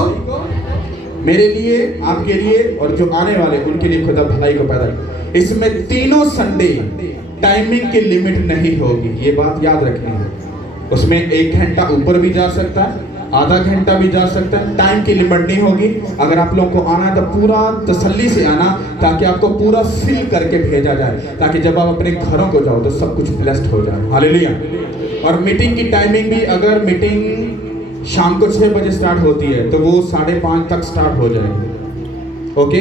मेरे लिए, आपके लिए और जो आने वाले उनके लिए खुदा भलाई को पैदा करे। इसमें तीनों संडे टाइमिंग की लिमिट नहीं होगी, ये बात याद रखनी है। उसमें 1 घंटा ऊपर भी जा सकता है, आधा घंटा भी जा सकता है, टाइम की लिमिट नहीं होगी। अगर आप लोगों को आना है तो पूरा तसल्ली से आना, ताकि आपको पूरा फिल करके भेजा जाए, ताकि जब आप अपने घरों को जाओ तो सब कुछ ब्लेस्ड हो जाए। हालेलुया। और मीटिंग की टाइमिंग भी, अगर मीटिंग शाम को 6 बजे स्टार्ट होती है तो वो 5:30 तक स्टार्ट हो जाएगी। ओके,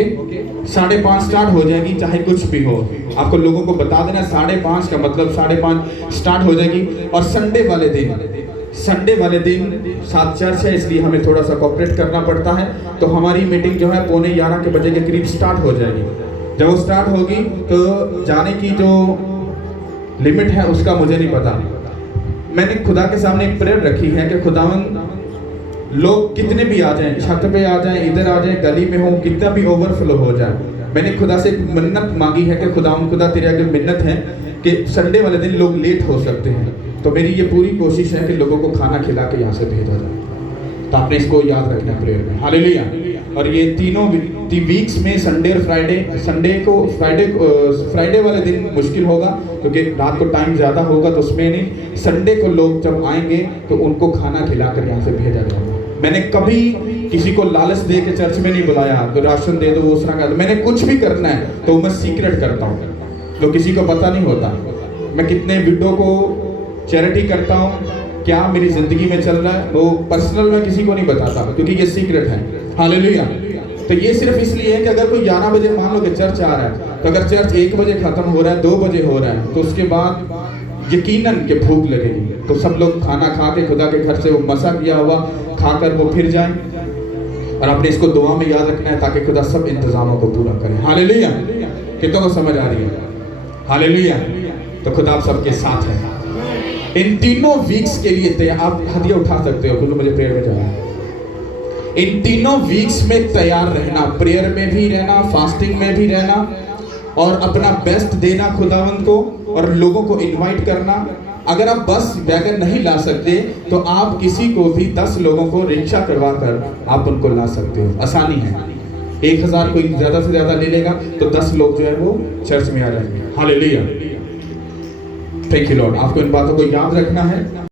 5:30 स्टार्ट हो जाएगी, चाहे कुछ भी हो। आपको लोगों को बता देना 5:30 का मतलब 5:30 स्टार्ट हो जाएगी। और संडे वाले दिन साथ चर्च है, इसलिए हमें थोड़ा सा कोऑपरेट करना पड़ता है। तो हमारी मीटिंग जो है 11:15 के बजे के करीब स्टार्ट हो जाएगी। जब वो स्टार्ट होगी तो जाने की जो लिमिट है उसका मुझे नहीं पता। मैंने खुदा के सामने एक प्रेयर रखी है कि खुदावन लोग कितने भी आ जाएं, छत पे आ जाएं, इधर आ जाएं, गली में हो, कितना भी ओवरफ्लो हो जाए। मैंने खुदा से एक मिन्नत मांगी है कि खुदा तेरे आगे मिन्नत है कि संडे वाले दिन लोग लेट हो सकते हैं, तो मेरी ये पूरी कोशिश है कि लोगों को खाना खिला के यहाँ से भेजा जाए। तो आपने इसको याद रखना है प्रेयर में। हालेलुया। और ये तीनों वीक्स में संडे और फ्राइडे वाले दिन मुश्किल होगा, क्योंकि रात को टाइम ज़्यादा होगा, तो उसमें नहीं। संडे को लोग जब आएंगे तो उनको खाना खिलाकर यहाँ से भेजा जाएगा। मैंने कभी किसी को लालच दे के चर्च में नहीं बुलाया तो राशन दे दो, वो उस तरह का। मैंने कुछ भी करना है तो मैं सीक्रेट करता हूँ, तो किसी को पता नहीं होता। मैं कितने विडो को चैरिटी करता हूँ, क्या मेरी जिंदगी में चल रहा है, वो पर्सनल मैं किसी को नहीं बताता, क्योंकि ये सीक्रेट है। हालेलुया। तो ये सिर्फ इसलिए है कि अगर कोई 11 बजे मान लो कि चर्च आ रहा है, तो अगर चर्च 1 बजे खत्म हो रहा है, 2 बजे हो रहा है, तो उसके बाद यकीनन के भूख लगेगी, तो सब लोग खाना खा के खुदा के घर से वो मसा किया हुआ खाकर वो फिर जाएं। और आपने इसको दुआ में याद रखना है, ताकि खुदा सब इंतजामों को पूरा करे। हालेलुया। कितनों को समझ आ रही है? हालेलुया। तो खुदा आप सबके साथ है। इन तीनों वीक्स के लिए तैयार, आप हदिया उठा सकते हो, क्योंकि मुझे प्रेयर में जाना है। इन तीनों वीक्स में तैयार रहना, प्रेयर में भी रहना, फास्टिंग में भी रहना, और अपना बेस्ट देना खुदावंद को, और लोगों को इनवाइट करना। अगर आप बस वैगन नहीं ला सकते तो आप किसी को भी 10 लोगों को रिक्शा करवा कर आप उनको ला सकते हो। आसानी है। 1000 कोई ज्यादा से ज्यादा ले लेगा तो 10 लोग जो है वो चर्च में आ जाएंगे। हालेलुया। Thank you Lord. आपको इन बातों को याद रखना है।